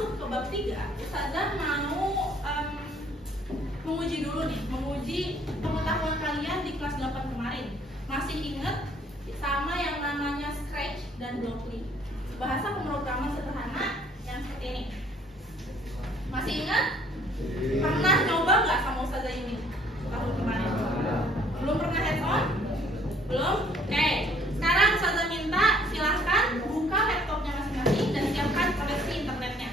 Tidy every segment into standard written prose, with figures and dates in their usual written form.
masuk ke bab 3, Ustazah mau menguji dulu nih, menguji pengetahuan kalian di kelas 8 kemarin. Masih ingat sama yang namanya Scratch dan Blockly, bahasa pemrograman sederhana yang seperti ini. Masih ingat? Pernah coba nggak sama Ustazah ini tahun kemarin? Belum pernah hands on? Belum? Oke. Sekarang Ustazah minta silahkan buka laptopnya masing-masing dan siapkan koneksi internetnya.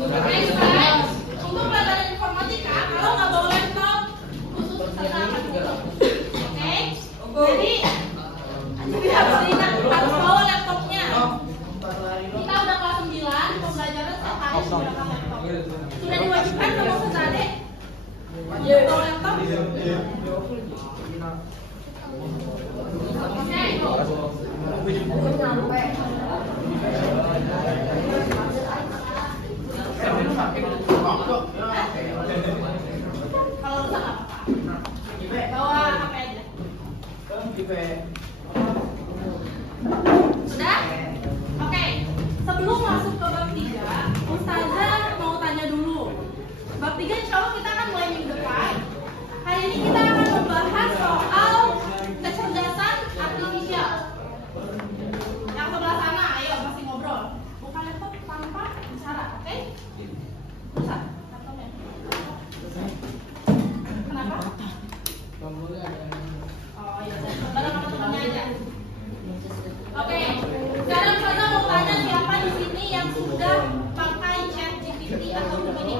Oke, guys, untuk pelajaran informatika, kalau nggak bawa laptop, khusus Ustazah akan dulu. Oke? Jadi harus diingat, harus bawa laptopnya. Kita udah kelas 9, pembelajaran setiap hari menggunakan laptop. Sudah diwajibkan sama Ustazah Adek? Wajib bawa laptop? Kalau rusak nggak apa-apa. Bawa HP aja. Sudah? Oke. Sebelum masuk ke bab 3, Ustazah mau tanya dulu. Bab 3 insya Allah kita akan mulai minggu depan. Hari ini kita akan membahas soal kecerdasan artifisial. Yang sebelah sana, ayo masih ngobrol. Buka laptop tanpa bicara, oke? Bisa? Laptopnya. Kenapa? Oh iya, bareng sama temannya aja. Oke, sekarang saya mau tanya siapa di sini yang sudah pakai ChatGPT atau Gemini?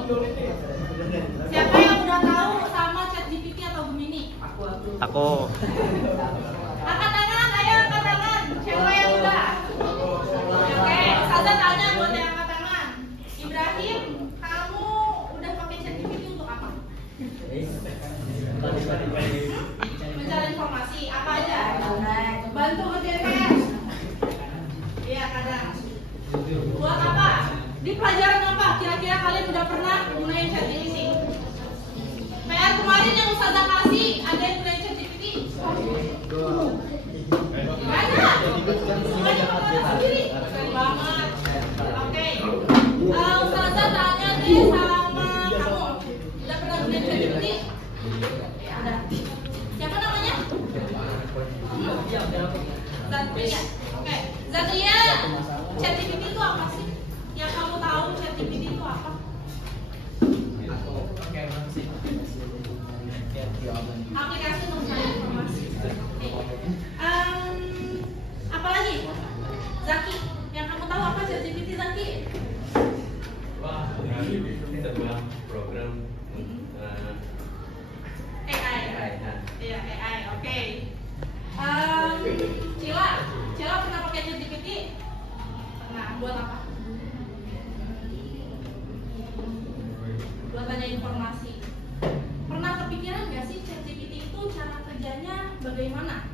Siapa yang udah tahu sama ChatGPT atau Gemini? Aku. Angkat tangan, ayo angkat tangan. Siapa yang udah? Oke, saya tanya buat yang angkat tangan. Ibrahim, kamu udah pakai ChatGPT untuk apa? Mencari informasi apa aja? Bantu ngerjain PR. Iya kadang. Buat apa? Di pelajaran apa? Kira-kira kalian udah pernah gunain ChatGPT? PR kemarin yang Ustazah kasih, ada yang gunain ChatGPT? Ada. Semuanya pakai sendiri. Keren banget. Oke. Ustazah tanya deh sama kamu. Udah pernah gunain ChatGPT? Ya udah. Siapa namanya? Zatria. Oke. Zatria, ChatGPT itu apa sih? Yang kamu tahu ChatGPT itu apa? Aplikasi untuk mencari informasi. Apalagi? Zaki, yang kamu tahu apa ChatGPT, Zaki? Wah, ini sebuah program AI. Iya, AI. Oke. Cila pernah pakai ChatGPT? Pernah. Buat apa? Buat tanya informasi. Pernah kepikiran nggak sih ChatGPT itu cara kerjanya bagaimana?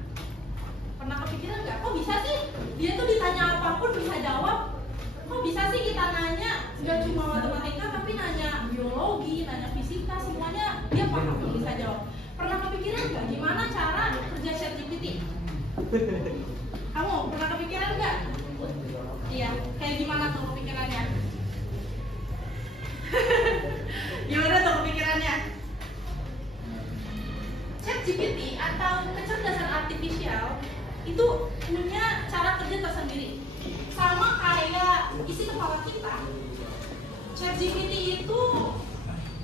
Pernah kepikiran nggak? Kok bisa sih? Dia tuh ditanya apapun bisa jawab. Kok bisa sih kita nanya nggak cuma matematika tapi nanya biologi, nanya fisika, semuanya dia paham bisa jawab. Pernah kepikiran nggak gimana cara kerja ChatGPT? Kamu pernah kepikiran nggak? Iya, kayak gimana tuh kepikirannya? Gimana tuh kepikirannya? ChatGPT atau kecerdasan artifisial itu punya cara kerja tersendiri. Sama kayak isi kepala kita, ChatGPT itu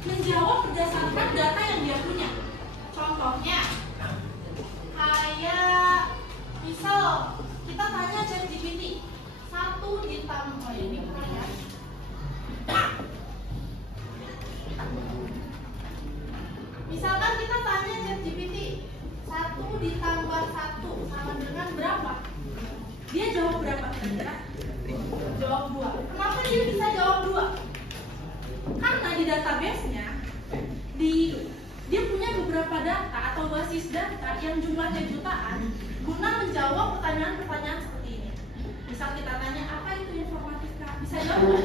menjawab berdasarkan data yang dia punya. Contohnya, kayak misal kita tanya ChatGPT 1 ditambah ini ya. Misalkan kita tanya ChatGPT 1 ditambah 1 sama dengan berapa? Dia jawab berapa kira-kira? Jawab 2. Kenapa dia bisa jawab 2? Karena di database-nya dia punya beberapa data atau basis data yang jumlahnya jutaan guna menjawab pertanyaan-pertanyaan seperti ini. Misal kita tanya apa itu informatika, bisa jawab.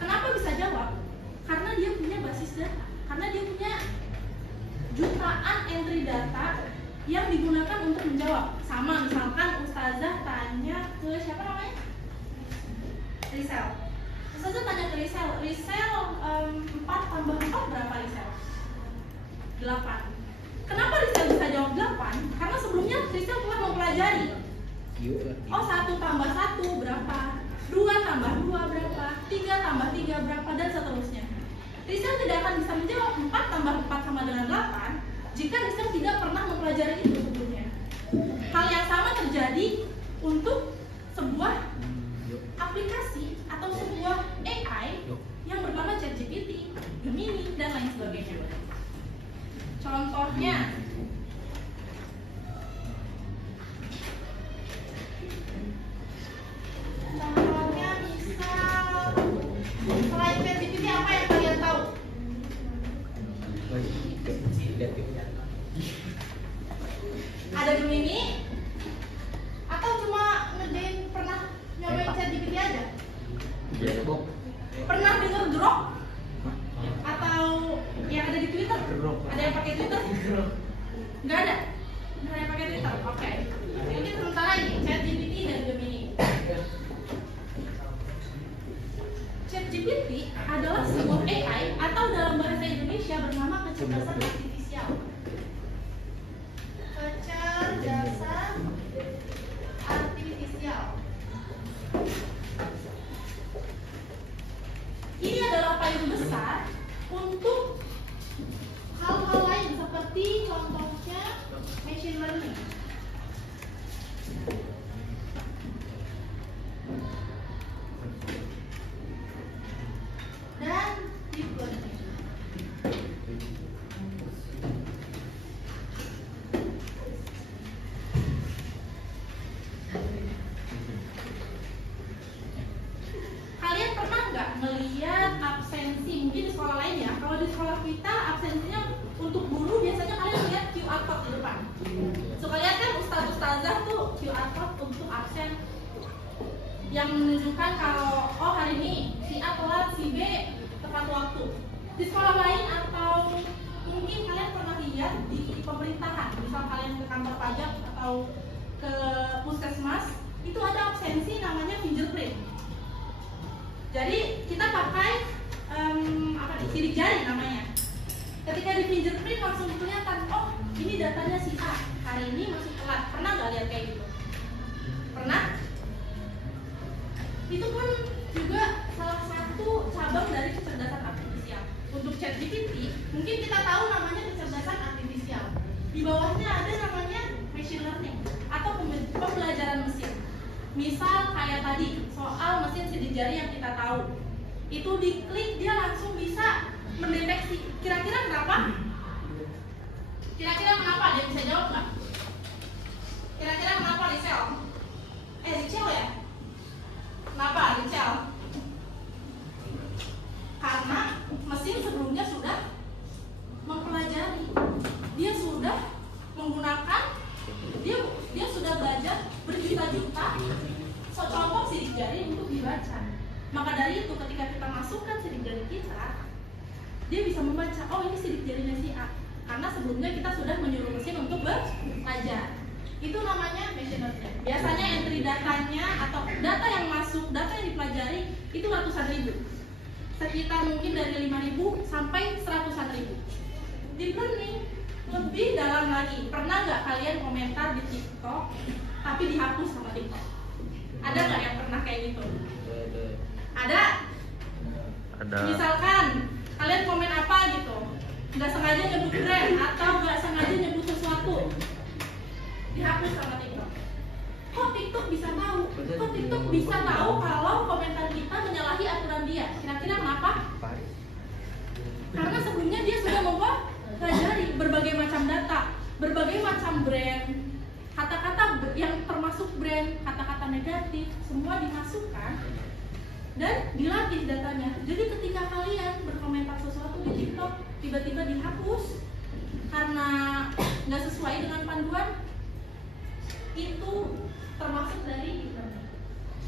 Kenapa bisa jawab? Karena dia punya basis data, karena dia punya jutaan entry data yang digunakan untuk menjawab. Sama misalkan Ustazah tanya ke siapa namanya? Risel. Ustazah tanya ke Risel, 4 tambah 4 berapa Risel? 8. Kenapa Risel bisa jawab 8? Karena sebelumnya Risel telah mempelajari. Oh, 1 tambah 1 berapa? 2 tambah 2 berapa? 3 tambah 3 berapa? Dan seterusnya. Risel tidak akan bisa menjawab 4 tambah 4 sama dengan 8 jika Risel tidak pernah mempelajari itu sebelumnya. Hal yang sama terjadi untuk sebuah aplikasi atau sebuah AI yang bernama ChatGPT, Gemini, dan lain sebagainya. Contohnya, misal selain ChatGPT apa yang kalian tahu? Ada Gemini? Atau cuma ngerjain pernah nyobain ChatGPT aja? Pernah denger Grok? Atau yang ada di Twitter? Ada yang pakai Twitter? Nggak ada? Nggak ada yang pakai Twitter? Oke. Mungkin sementara ini ChatGPT dan Gemini. ChatGPT adalah sebuah AI atau dalam bahasa Indonesia bernama kecerdasan artifisial. Kecerdasan artifisial. Ini adalah payung besar untuk hal-hal lain seperti contohnya machine learning. Dan deep learning. Kalian pernah nggak melihat absensi? Mungkin di sekolah lain ya. Kalau di sekolah kita absensinya untuk guru biasanya kalian lihat QR code di depan. Suka lihat kan ustazah tuh QR code untuk absen yang menunjukkan kalau oh hari ini si A telat, si B tepat waktu. Di sekolah lain atau mungkin kalian pernah lihat di pemerintahan, misal kalian ke kantor pajak atau ke puskesmas, itu ada absensi namanya fingerprint. Jadi kita pakai sidik jari namanya. Ketika di fingerprint langsung kelihatan, oh ini datanya si A, hari ini masuk telat. Pernah nggak lihat kayak gitu? Pernah? Itu pun juga salah satu cabang dari kecerdasan artifisial. Untuk ChatGPT, mungkin kita tahu namanya kecerdasan artifisial. Di bawahnya ada namanya machine learning atau pembelajaran mesin. Misal kayak tadi soal mesin sidik jari yang kita tahu, itu diklik dia langsung bisa mendeteksi. Kira-kira kenapa? Kira-kira kenapa? Dia bisa jawab nggak? Kira-kira kenapa Risel? Risel ya? Kenapa Risel? Karena mesin sebelumnya sudah mempelajari, dia sudah menggunakan, dia sudah belajar berjuta-juta contoh sidik jari untuk dibaca. Maka dari itu ketika kita masukkan sidik jari kita, dia bisa membaca, oh ini sidik jarinya si A, karena sebelumnya kita sudah menyuruh mesin untuk belajar. Itu namanya machine learning. Biasanya entry datanya atau data yang masuk, data yang dipelajari itu ratusan ribu, sekitar mungkin dari 5.000 sampai 100-an ribu. Deep learning lebih dalam lagi. Pernah nggak kalian komentar di TikTok tapi dihapus sama TikTok? Ada nggak yang pernah kayak gitu? Ada? Misalkan kalian komen apa gitu, nggak sengaja nyebut brand atau nggak sengaja nyebut sesuatu, dihapus sama TikTok. Kok TikTok bisa tahu? Kok TikTok bisa tahu kalau komentar kita menyalahi aturan dia? Kira-kira kenapa? Karena sebelumnya dia sudah mempelajari berbagai macam data, berbagai macam brand, kata-kata yang termasuk brand, kata-kata negatif, semua dimasukkan dan dilatih datanya. Jadi ketika kalian berkomentar sesuatu di TikTok tiba-tiba dihapus karena nggak sesuai dengan panduan, itu termasuk dari internet.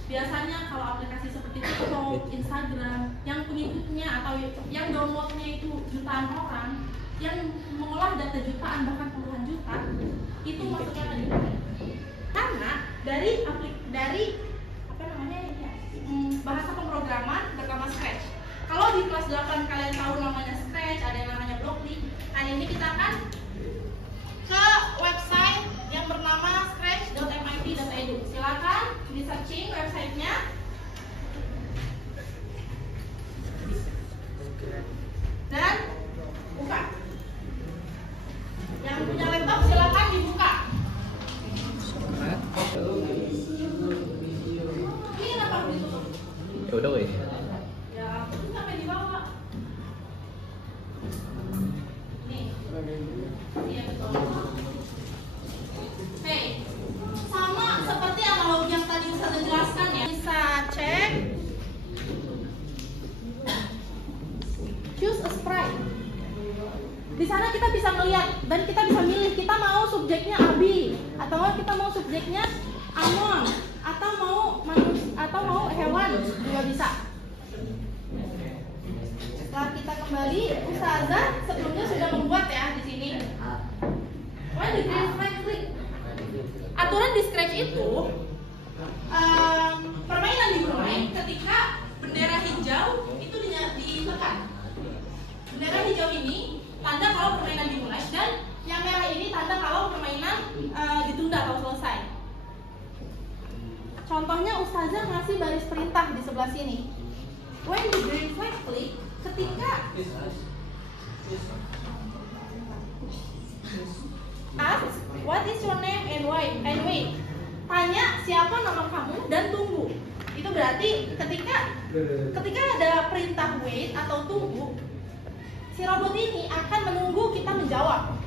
Biasanya kalau aplikasi seperti TikTok, Instagram, yang pengikutnya atau yang downloadnya itu jutaan orang, yang mengolah data jutaan bahkan puluhan juta itu masuknya ke DeepMind. Karena dari apa namanya ini ya, bahasa pemrograman bernama Scratch. Kalau di kelas 8 kalian tahu namanya Scratch, ada yang namanya Blockly. Kali ini kita akan ke website yang bernama scratch.mit.edu. Silakan di searching websitenya. Dan buka. Yang punya laptop silakan dibuka. Ini kenapa ditutup? Ya udah weh. Ya, terus sampai di bawah. Nih. Iya betul. Hey, sama seperti analogi yang tadi Ustazah jelaskan ya. Bisa cek. Choose a sprite. Di sana kita bisa melihat dan kita bisa milih kita mau subjeknya Abi atau kita mau subjeknya Amon atau mau manusia atau mau hewan juga bisa. Setelah kita kembali, Ustazah sebelumnya sudah membuat ya di sini. When the green flag click. Aturan di Scratch itu permainan dimulai ketika bendera hijau itu ditekan. Bendera hijau ini tanda kalau permainan dimulai dan yang merah ini tanda kalau permainan ditunda atau selesai. Contohnya Ustazah ngasih baris perintah di sebelah sini. When the green flag click, ketika ask what is your name and why and wait. Tanya siapa nama kamu dan tunggu. Itu berarti ketika ada perintah wait atau tunggu, si robot ini akan menunggu kita menjawab.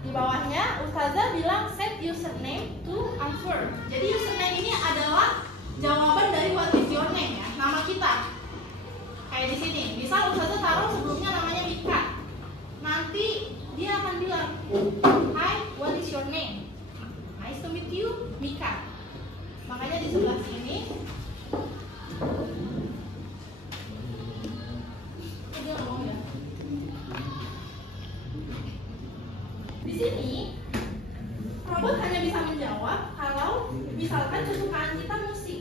Di bawahnya Ustazah bilang set username to answer. Jadi username ini adalah jawaban dari what is your name ya, nama kita. Kayak di sini. Misal Ustazah taruh sebelumnya namanya Mika. Nanti dia akan bilang, "Hi, what is your name?" Nice to meet you, Mika. Makanya di sebelah sini dia ngomong ya. Di sini robot hanya bisa menjawab kalau misalkan kesukaan kita musik.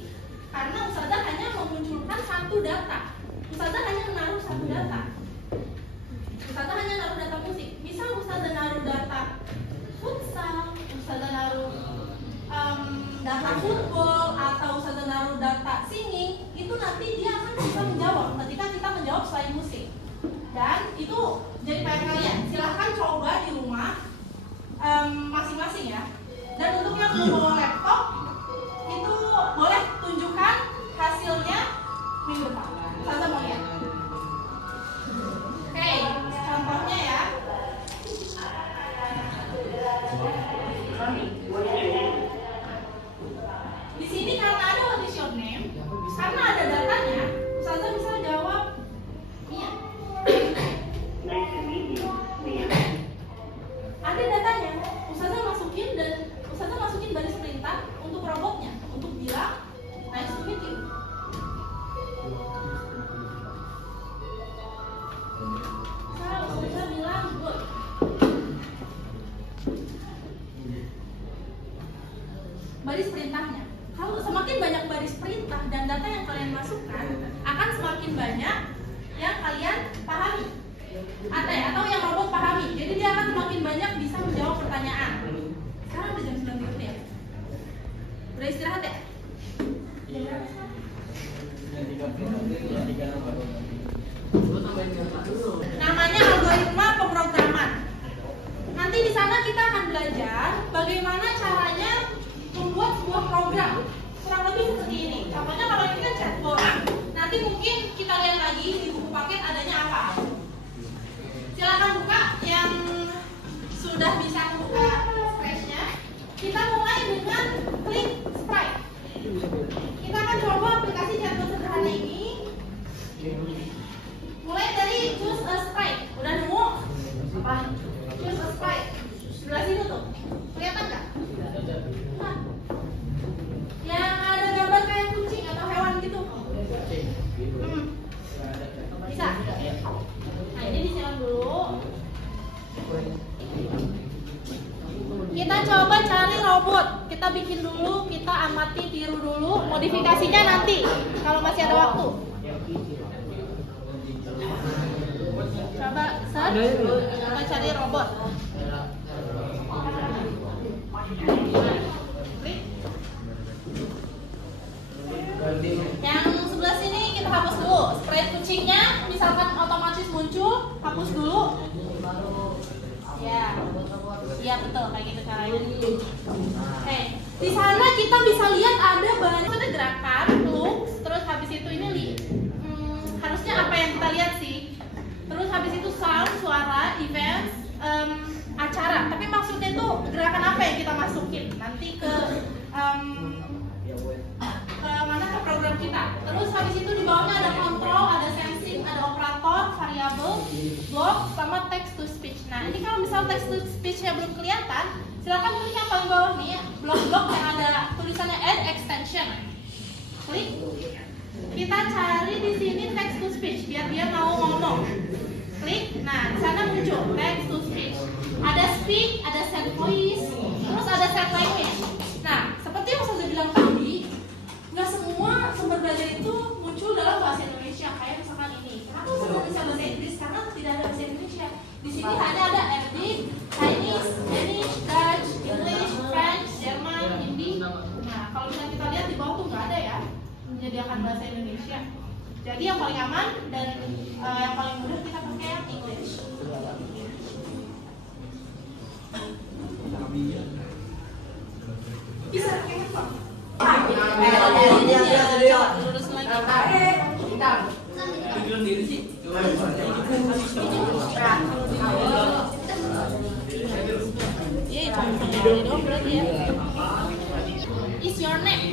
Karena Ustazah hanya memunculkan satu data. Ustazah hanya menaruh satu data. Ustazah hanya naruh data musik. Misal Ustazah naruh data futsal, Ustazah naruh data football, atau Ustazah naruh data singing, itu nanti dia akan bisa menjawab ketika kita menjawab selain musik. Dan itu jadi PR kalian. Silahkan coba di rumah masing-masing ya. Dan untuk yang belum bawa laptop, itu boleh tunjukkan hasilnya minggu depan. Ustazah mau lihat. Oke, contohnya ya. Di sini karena ada what is your name, karena ada datanya, Ustazah bisa jawab Mia. Ada datanya, Ustazah masukin baris perintah untuk robotnya, untuk bilang nice to meet you. Ustazah bilang good. Baris perintahnya. Kalau semakin banyak baris perintah dan data yang kalian masukkan, akan semakin banyak yang kalian pahami. Atau yang robot pahami. Jadi dia akan semakin banyak bisa menjawab pertanyaan. Sekarang udah jam 9 ya? Udah istirahat ya? Namanya algoritma pemrograman. Nanti di sana kita akan belajar bagaimana caranya membuat sebuah program. Kurang lebih seperti ini. Contohnya kalau ini kan chatbot. Nanti mungkin kita lihat lagi di buku paket adanya apa. Silakan buka yang sudah bisa buka Scratch-nya. Kita mulai dengan klik sprite. robot. Kita bikin dulu, kita amati, tiru dulu. Modifikasinya nanti kalau masih ada waktu. Coba search, kita cari robot. Yang sebelah sini kita hapus dulu. Sprite kucingnya misalkan otomatis muncul, hapus dulu. Ya, iya betul kayak gitu caranya. Oke, di sana kita bisa lihat ada banyak gerakan, looks, terus habis itu ini harusnya apa yang kita lihat sih. Terus habis itu sound, suara, events, acara. Tapi maksudnya itu gerakan apa yang kita masukin nanti ke mana ke program kita. Terus habis itu di bawahnya ada control, ada sensing, ada operator, variabel, block, sama text to speech. Nah ini kalau misal text to speech-nya belum kelihatan, silakan klik yang paling bawah nih, blok-blok yang ada tulisannya add extension. Klik. Kita cari di sini text to speech biar dia mau ngomong. Klik. Nah di sana muncul text to speech. Ada speak, ada set voice, terus ada set language. Nah seperti yang saya bilang tadi, nggak semua sumber belajar itu muncul dalam bahasa Indonesia. Kayak misalkan ini, kenapa saya bisa bahasa Inggris? Karena tidak ada bahasa Indonesia. Di sini hanya ada Arabic, Chinese, Danish, Dutch, English, French, Jerman, Hindi. Nah kalau misalnya kita lihat di bawah tuh nggak ada ya menyediakan bahasa Indonesia. Jadi yang paling aman dan yang paling mudah kita pakai yang English. Bisa pakai apa? Lurus lagi. Iya, cuma ini doang berarti ya. Is your name?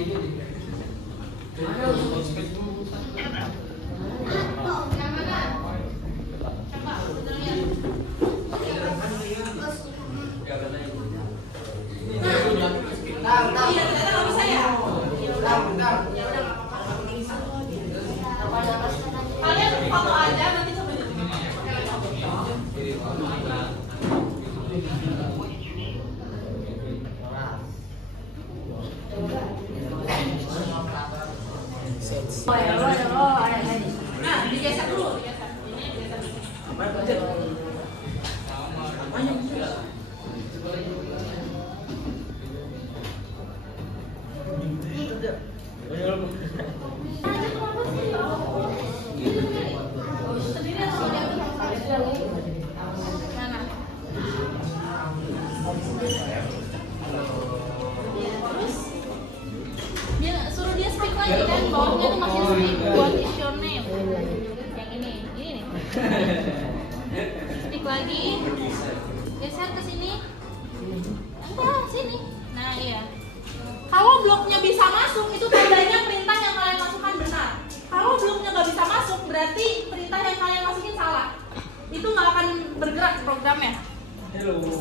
Yang mana? Coba kita lihat. Iya, ternyata nggak bisa ya. Ya udah nggak apa-apa. Kalian foto aja nanti coba nah, digeser dulu, digeser. Ini digeser. Suruh dia speak lagi kan, bawahnya tuh masih speak. What is your name? Yang ini nih. Speak lagi, geser ke sini. Enggak, sini. Nah iya. Kalau bloknya bisa masuk, itu tandanya perintah yang kalian masukkan benar. Kalau bloknya nggak bisa masuk, berarti perintah yang kalian masukin salah. Itu nggak akan bergerak programnya.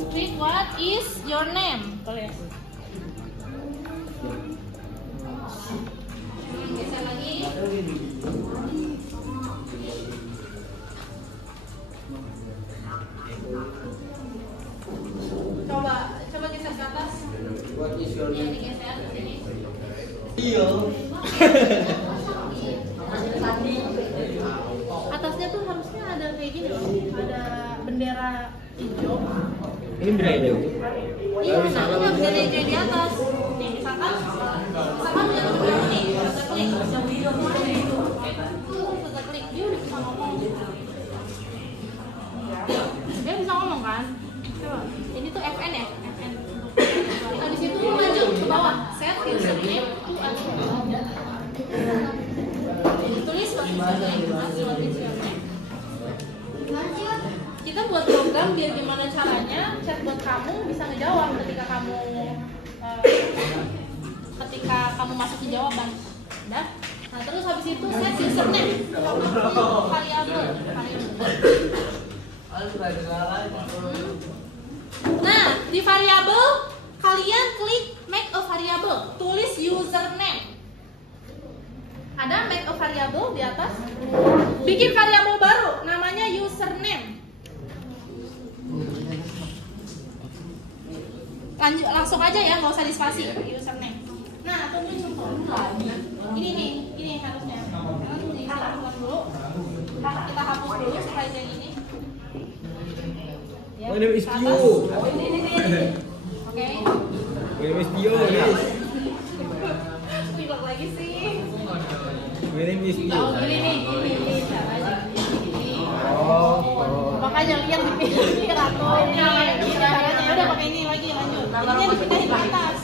Speak what is your name? Boleh. Geser lagi. Coba geser ke atas. Iya, digeser ke sini. Iya. Atasnya tuh harusnya ada kayak gini loh, ada bendera hijau. Ini bendera hijau. Iya, nah ini bendera hijau di atas. Nih, misalkan punya bendera ini, kita klik, kita klik, dia udah bisa ngomong. Dia bisa ngomong kan? Coba, ini tuh FN ya, FN. Habis itu lanjut ke bawah, set username to tulis what is your name. Kita buat program biar gimana caranya chatbot kamu bisa ngejawab ketika kamu masukin jawaban. Udah? Nah terus habis itu set username, variabel. Nah di variabel kalian klik make a variable, tulis username. Ada make a variable di atas. Bikin variabel baru namanya username. lanjut langsung aja ya, nggak usah dispasi username. Nah, tunggu contoh. Ini nih, ini harusnya. Harus diisikan dulu. Kita hapus dulu supaya yang ini. Ya. My name is Tio. Oke. My name is Tio, guys. Pilok lagi sih. My name is Tio. Oh, gini nih, gini caranya gini. Oh. Makanya lihat dipilih atau ini caranya ya udah pakai ini lagi lanjut. Ini dipindahin ke atas.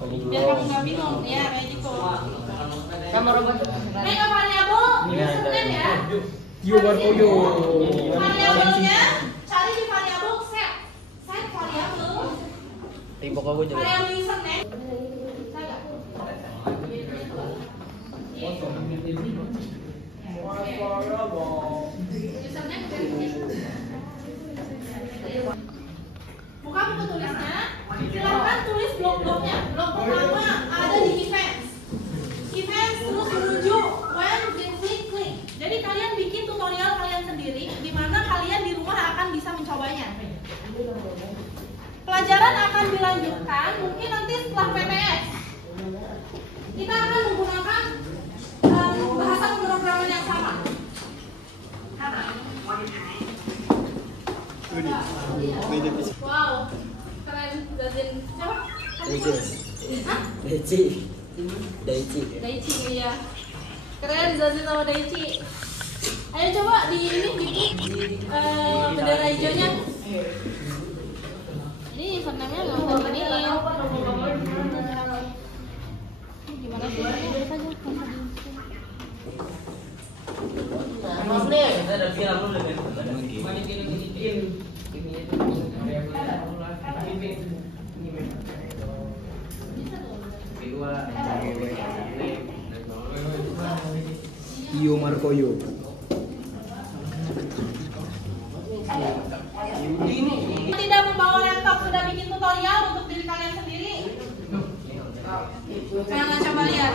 Biar kamu nggak bingung ya kayak gitu. Mega variabel username ya. Tio Markoyo. Variabelnya cari di variabel set. Set variabel. Timbuk aku jadi. Variabel username. Saya buka buku tulisnya, silakan tulis blok-bloknya. Blok pertama ada di events. Events terus menuju when, klik. Jadi kalian bikin tutorial kalian sendiri, di mana kalian di rumah akan bisa mencobanya. Pelajaran akan dilanjutkan mungkin nanti setelah PTS. Kita akan menggunakan bahasa pemrograman yang sama. Wow, keren. Dazin siapa? Hah? Daichi, iya. Keren Zazin sama Daichi. Ayo coba di ini bikin bendera hijaunya. Ini username-nya nggak usah diginiin. Ini gimana sih? Ini saja. Tio Markoyo. Tidak membawa laptop sudah bikin tutorial untuk diri kalian sendiri. Jangan coba lihat.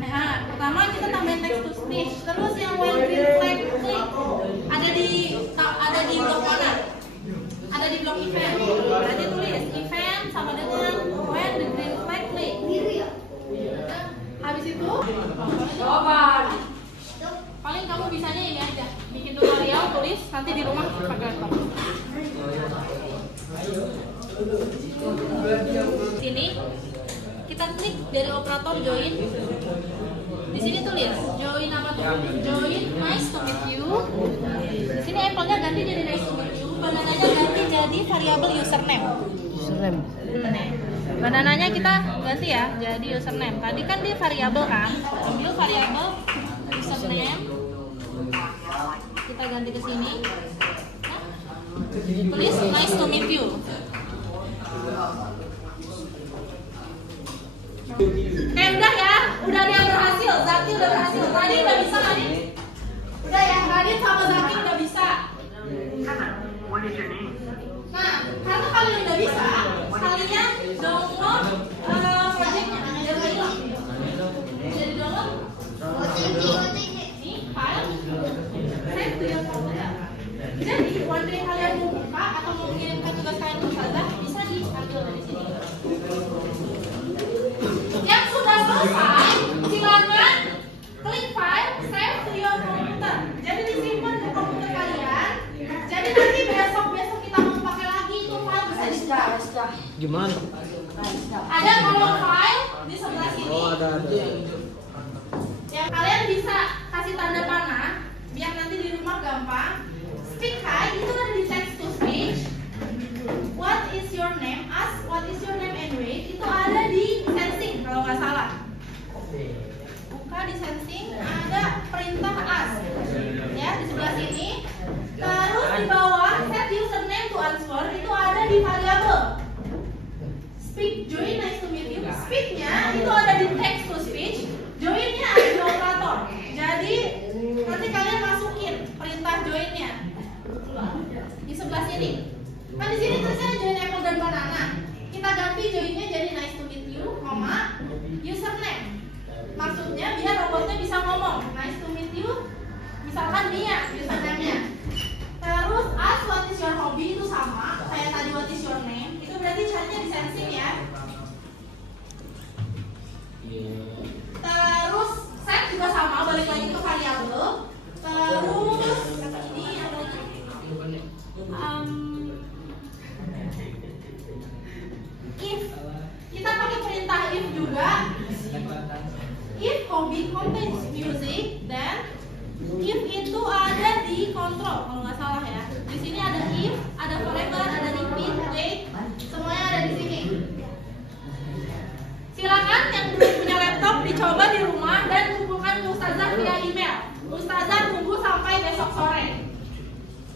Nah, pertama kita tambahin text to speech. Terus yang when green flag click ada di blok mana? Ada di blok event. Berarti tulis event sama dengan when the green flag click. Habis itu jawaban. Paling kamu bisanya ini aja, bikin tutorial, tulis, nanti di rumah pakai laptop. Sini kita klik dari operator join. Di sini tulis join apa tuh? Join nice to meet you. Di sini Apple-nya ganti jadi nice to meet you. Banananya ganti jadi variabel username. Banananya kita ganti ya jadi username. Tadi kan dia variabel kan? Ambil variabel username. Kita ganti ke sini. Tulis nice to meet you. Udah ya, udah ada yang berhasil. Zaki udah berhasil. Tadi udah bisa tadi. Udah ya, Radit sama Zaki udah bisa. Nah, karena kalian udah bisa, kalian download projectnya. Ada lagi lah. Jadi download. Ini file. Save to your computer. Jadi, one day kalian mau buka atau mau mengirimkan tugas kalian ke Ustazah, bisa diambil dari sini. Yang sudah selesai, silakan klik file, save to your computer. Jadi disimpan ke komputer kalian. Jadi nanti besok kita mau pakai lagi itu file bisa disimpan. Gimana? Ada kolom file di sebelah sini. Oh, ada. Yang kalian bisa kasih tanda panah biar nanti di rumah gampang. Speak high itu ada di text to speech. What is your name? Ask what is your name and wait itu ada di sensing kalau nggak salah. Buka di sensing ada perintah ask ya di sebelah sini. Terus di bawah set username to answer itu ada di variabel. Speak join nice to meet you. Speaknya itu ada di text to speech. Joinnya ada di operator. Jadi nanti kalian masukin perintah joinnya di sebelah sini. Kan di sini tulisnya join apple dan banana. Kita ganti joinnya jadi nice to meet you, username. Maksudnya biar robotnya bisa ngomong nice to meet you. Misalkan Mia username-nya. Terus ask what is your hobby itu sama. itu ada di kontrol kalau nggak salah ya. Di sini ada if, ada forever, ada repeat, wait, semuanya ada di sini. Silakan yang belum punya laptop dicoba di rumah dan kumpulkan ke Ustazah via email. Ustazah tunggu sampai besok sore.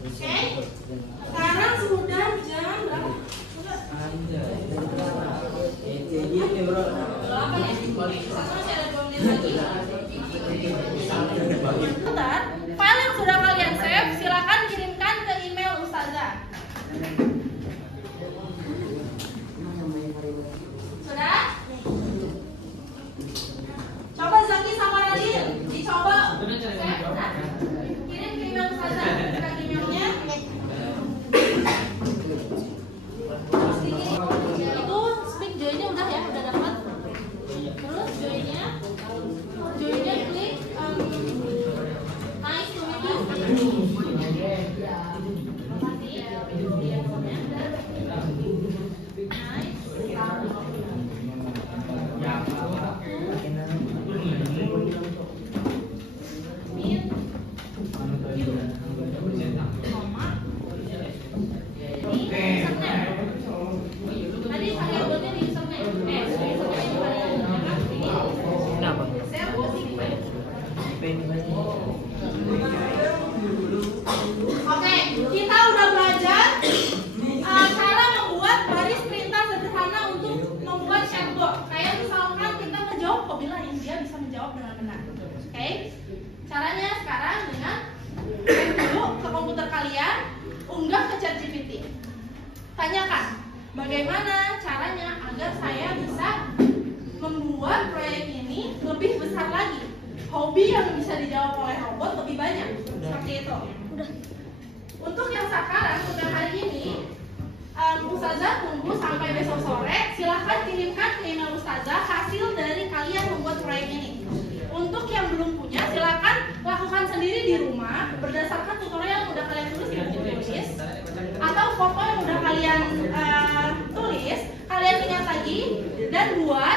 Oke? Sekarang sudah jam berapa? Berapa ya? Masih ada 2 menit lagi. Bentar, file yang sudah kalian save silakan kirimkan ke email Ustazah. Sudah? Coba Zaki sama Nadir dicoba save. Kirim ke email Ustazah. Buka emailnya. Terus dikirim. Itu speak join-nya udah ya, udah dapat. Terus join-nya klik nice to meet you. Makasih ya videonya. Nice. Meet you. Koma. Ini username. Tadi saya buatnya di username. Kenapa? Saya buat di Oke, kita udah belajar cara membuat baris perintah sederhana untuk membuat chatbot. Kayak misalkan kita menjawab apabila dia bisa menjawab dengan benar. Oke, caranya sekarang dengan cek dulu ke komputer kalian, unggah ke ChatGPT. Tanyakan, bagaimana caranya agar saya bisa membuat proyek ini lebih besar lagi. Hobi yang bisa dijawab oleh robot lebih banyak. Seperti itu. Untuk yang sekarang, untuk hari ini, Ustazah tunggu sampai besok sore. Silahkan kirimkan ke email Ustazah hasil dari kalian membuat proyek ini. Untuk yang belum punya, silahkan lakukan sendiri di rumah berdasarkan tutorial yang udah kalian tulis di buku tulis atau foto yang udah kalian tulis. Kalian ingat lagi dan buat